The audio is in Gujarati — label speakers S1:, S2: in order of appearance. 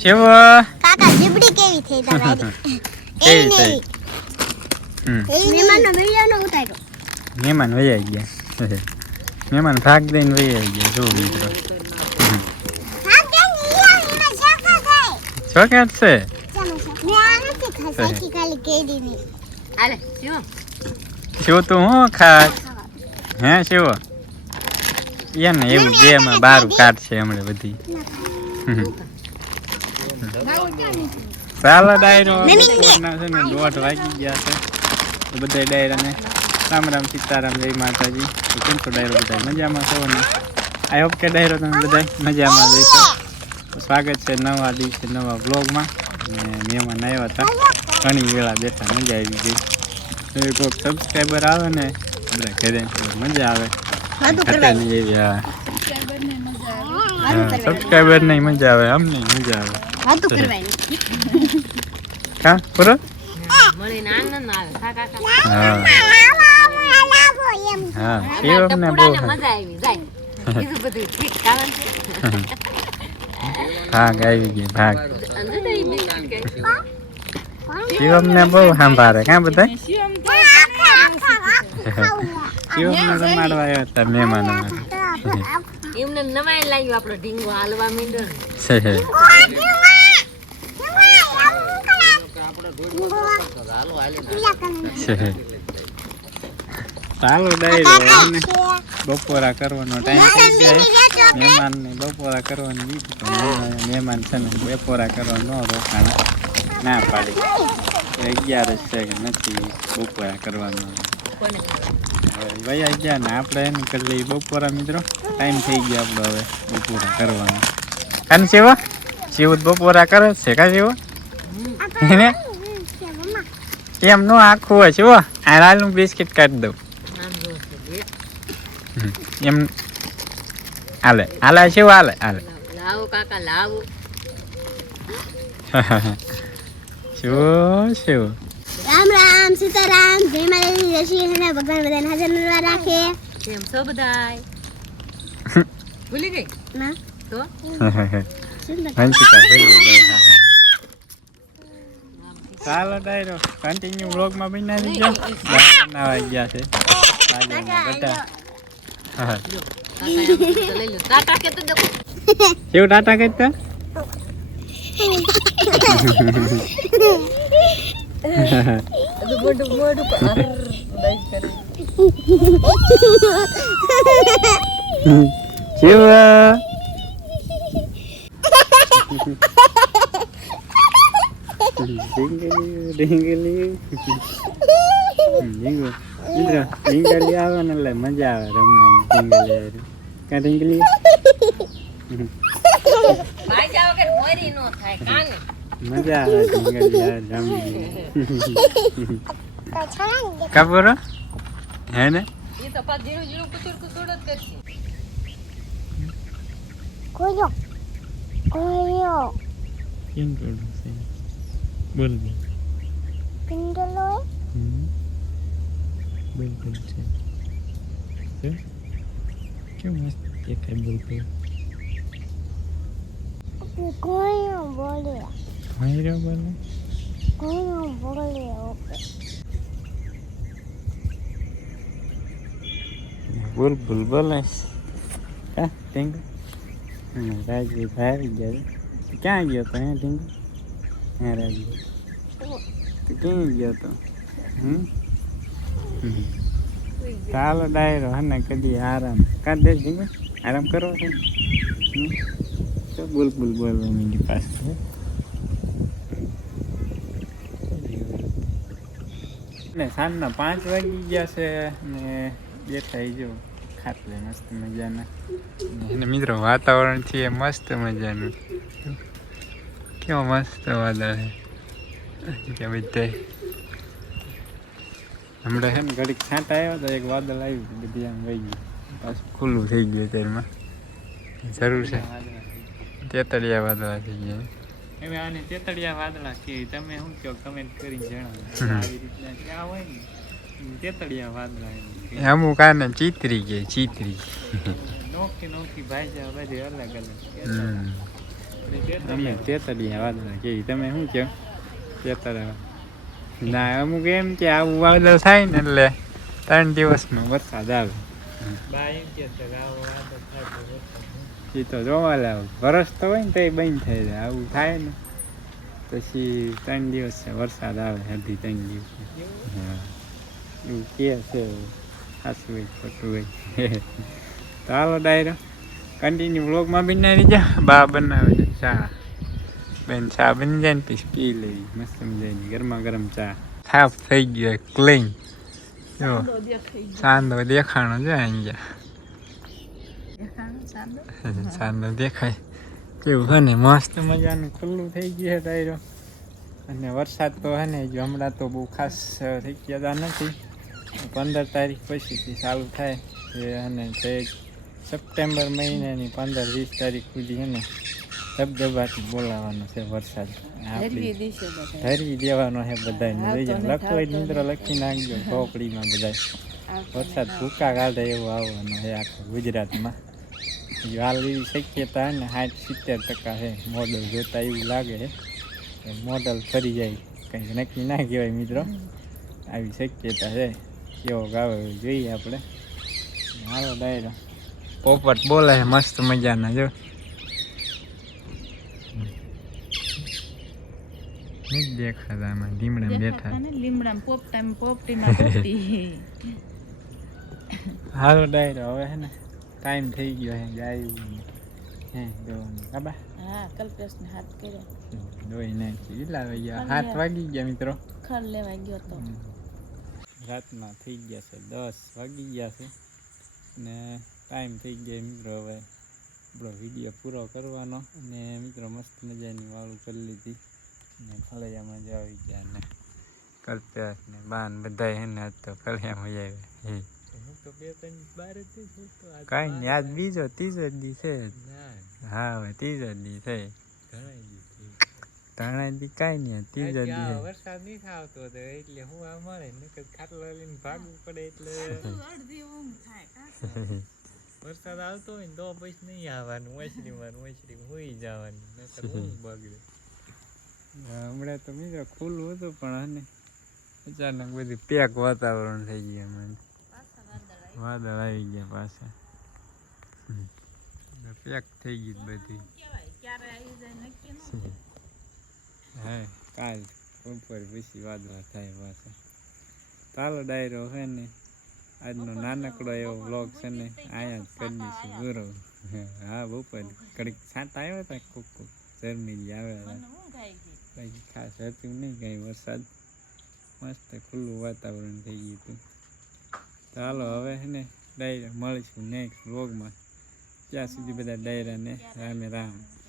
S1: શિવ?
S2: કાકા જીબડી કેવી થઈ તમારી
S1: કેવી થઈ?
S2: મહેમાનનો ઉતાર્યો.
S1: મહેમાન વૈયા ગયા. મહેમાન ભાગ દઈને વૈયા ગયા. જો મિત્રો. ચોકેટ છે.
S3: શિવ?
S1: તું હું ખાસ હે શિવ? એને એવું એમાં બારું કાઢશે હમણાં બધી. ચાલો ડાયરો બપોરના છે ને દોઢ વાગી ગયા છે. તો બધા ડાયરાને રામ રામ સીતારામ જય માતાજી. તો કેમ છો ડાયરો બધા મજામાં છો ને? આઈ હોપ કે ડાયરો તમે બધા મજામાં જઈશો સ્વાગત છે નવા દિવસે નવા બ્લોગમાં અને મહેમાન આવ્યા હતા. ઘણી વેળા બેઠા મજા આવી ગઈ. કોઈક સબસ્ક્રાઈબર આવે ને આપણે ઘરે તો મજા આવે. સબસ્ક્રાઈબર નહીં મજા આવે. અમને મજા આવે.
S3: વાતો કરવાની
S1: કા પૂરો
S3: મળીને આનંદ આવે હા કાકા
S1: હા ને બહુ
S3: મજા આવી જાય. બીજું બધું ઠીક કારણ
S1: ભાગ આવી ગઈ ભાગ. શિવમ ને બહુ સાંભાળે કાં બધા? શિવમ ને આવ્યા હતા મહેમાનો
S3: એમને નવાઈ લાગ્યું આપણો ઢીંગો હાલવા માંડ્યો ને.
S1: છે છે ચાલો ડાયરો બપોરા કરવાનો ટાઈમ થઈ જાય. મહેમાન ને બપોરા કરવાની મહેમાન- છે ને બપોરા કરવાનો રોકાણ. ના પાડી. અગિયાર જ છે કે નથી બપોરા કરવાનો. હવે ગયા ને આપણે એને કરી લઈએ બપોરા મિત્રો. ટાઈમ થઈ ગયો આપણો હવે બપોરા કરવાનો. કાન સેવા શિવ બપોરા કરે છે કા શિવ? એને? એમ નો આખું હોય શિવ આ લાલનું બિસ્કિટ કાઢી દઉં.
S3: આમ જો છે બેટ.
S1: એમ હાલે હાલે શિવ હાલે હાલે.
S3: લાવો, કાકા લાવો.
S1: શું શું?
S2: રામ રામ સીતારામ જય માતાજી જય શ્રી કૃષ્ણ ભગવાન બધાને હાજર નરવા રાખે.
S3: કેમ છો બધાય? ભૂલી ગઈ?
S2: ના.
S3: તો.
S1: હા, હા. ચાલો ડાયરો કન્ટિન્યુ વ્લોગમાં બનાવી ગયો બનાવવા ગયા છે બાજુમાં બધા હા.
S3: જો કાકા એમ તો લઈ લો કાકા કે તો દેખો
S1: શિવ ટાટા કહેતા
S3: બધું મોઢું મોઢું પર અર, ઉડાઈ કરે.
S1: શિવ ડીંગલી ડીંગલી ડીંગો મિત્ર ડીંગલી આવે ને એટલે મજા આવે રમવાની ડીંગલી કાં
S3: કાને
S1: મજા આવે હારે રમવાની કાપરો? હે ને?
S3: એ તો પાછું ઝીણું ઝીણું કુચુડ કુચુડ જ કરશે
S2: કોયો? કોયો?
S1: કેમ કરું છે? બોલ બોલ
S2: પિંડલો?
S1: હમ. બોલ બોલ છે. છે? કેમ મસ્ત દેખાય બોલ બોલ
S2: કોયો બોલે.
S1: માયરો બોલે?
S2: કોઈ બોલે ઓકે.
S1: બોલ બોલ. બોલે હા ટીંગુ હા ભાઈ ગયા. ક્યાં ગયો તો હે ટીંગુ હા તો ક્યાં ગયો તો. ચાલો ડાયરો હે ને કદી આરામ કાઢ દે ટીંગુ આરામ કરવો છે? તો બોલ બોલ બોલવા માંડી પાછું ને સાંજના પાંચ વાગી ગયા છે ને બેઠા જો ખાટલે મસ્ત મજાના મિત્રો વાતાવરણ છે મસ્ત મજાનું કેવો મસ્ત વાદળ છે કે બધા હમણાં છે ને ઘડીક છાંટા આવ્યો તો એક વાદળ આવ્યું બધી આમ વહી ગયું પાછું ખુલ્લું થઈ ગયું તેમાં જરૂર છે તેતળિયા વાદળા થઈ ગયા હવે આને તેતળિયા વાદળા કે તમે શું કહો કમેન્ટ કરીને જણાવો આવી રીતના ક્યાં હોય ને તેતળિયા વાદળા અમુક આને ચિત્રી કે ચીતરી નોખી નોખી ભાષા બધી અલગ અલગ. અમે તેતડિયા વાદળા કેવી તમે શું કહો તેતરા ના અમુક એમ કે આવું વાદળ થાય ને એટલે ત્રણ દિવસમાં વરસાદ આવે એ તો જોવા લાવ વરસ તો હોય ને તો બંધ થઈ જાય આવું થાય ને પછી ત્રણ દિવસ છે વરસાદ આવે અઢી ત્રણ દિવસ હા એવું કે છે સાચું હોય ખોટું હોય તો હાલો ડાયરો કન્ટિન્યુ વ્લોગમાં બનાવી જા બા બનાવે છે ચા બેન ચા બની જાય ને પછી પી લેવી મસ્ત મજાની ગરમા ગરમ ચા સાફ થઈ ગયો ક્લીન જો ચાંદો દેખાણો છે અહીંયા ચાંદો દેખાય કેવું છે ને મસ્ત મજાનું ખુલ્લું થઈ ગયું છે ડાયરો અને વરસાદ તો હે ને જો હમણાં તો બહુ ખાસ થઈ ગયા નથી પંદર તારીખ પછીથી ચાલુ થાય એ અને તે સપ્ટેમ્બર મહિનાની પંદર વીસ તારીખ સુધી હે ને ધબધબાથી બોલાવાનો છે વરસાદ. ધરવી દેવાનો છે બધા લખો મિત્રો લખી નાખજો ચોપડીમાં બધા વરસાદ ભૂકા કાઢે એવો આવવાનો છે આખા ગુજરાતમાં. હાલ એવી શક્યતા ને સાઠ સિત્તેર ટકા છે. મોડલ જોતા એવું લાગે છે. મોડલ ફરી જાય. કંઈક નક્કી ના કહેવાય મિત્રો. આવી શક્યતા છે. કેવો ગાવે એવું જોઈએ આપણે. હાલો ડાયરો. પોપટ બોલે મસ્ત મજાના જો. નથી દેખાતા આમાં લીમડા બેઠા.
S3: લીમડામાં પોપટામાં પોપટીમાં પોપટી.
S1: હાલો ડાયરો હવે હે ને ટાઈમ થઈ ગયો હે ગાયું હે દોવાનું કાબા
S3: હા કલ્પેશને હાથ કર્યો.
S1: દોઈ નાખી. કેટલા વાગ્યા? હાથ વાગી ગયા મિત્રો?
S3: ખર લેવા ગયો તો.
S1: રાતના થઈ ગયા છે દસ વાગી ગયા છે. ને ટાઈમ થઈ ગયો મિત્રો હવે આપણો વીડિયો પૂરો કરવાનો. અને મિત્રો મસ્ત મજાની વાળું કરી લીધી. ને ફળિયામાં જ આવી ગયા ને કલ્પ્યાસ ને. બાન બધા એને આજ તો ફળિયામાં જ આવ્યા કાંઈ નહીં આજ બીજો ત્રીજો દી છે હા હવે ત્રીજો દી છે ત્રણે દી કાંઈ નહીં ત્રીજો દી
S4: વરસાદ નહીં આવતો હતો એટલે હું આ મળે નકર ખાટલો લઈને ભાગવું પડે એટલે
S3: અડધી ઊંઘ થાય
S4: વરસાદ આવતો હોય ને તો પછી નહીં આવવાનું ઓસરીમાં ને ઓછરી હોઈ જવાનું નકર ઊંઘ બગડે.
S1: હમણાં તો મિત્રો ખુલ્લું હતું, પણ હને અચાનક બધું પેક વાતાવરણ થઈ ગયું મને વાદળ આવી ગયા પાછા. પેક થઈ ગઈ બધી. હા, કાલ બપોર પછી વાદળા થાય પાછા. ચાલો ડાયરો છે ને, આજનો નાનકડો એવો બ્લોગ છે ને અહીંયા જ કરી દઈશું ગુરુ. હા બપોર કડીક છાંટા આવ્યા હતા કોક કોક જર્મી આવ્યા હતા બાકી ખાસ હતું નહીં, કંઈ વરસાદ. મસ્ત ખુલ્લું વાતાવરણ થઈ ગયું હતું. ચાલો હવે ને ડાયરા મળીશું નેક્સ્ટ વ્લોગમાં ત્યાં સુધી બધા ડાયરાને રામે રામ.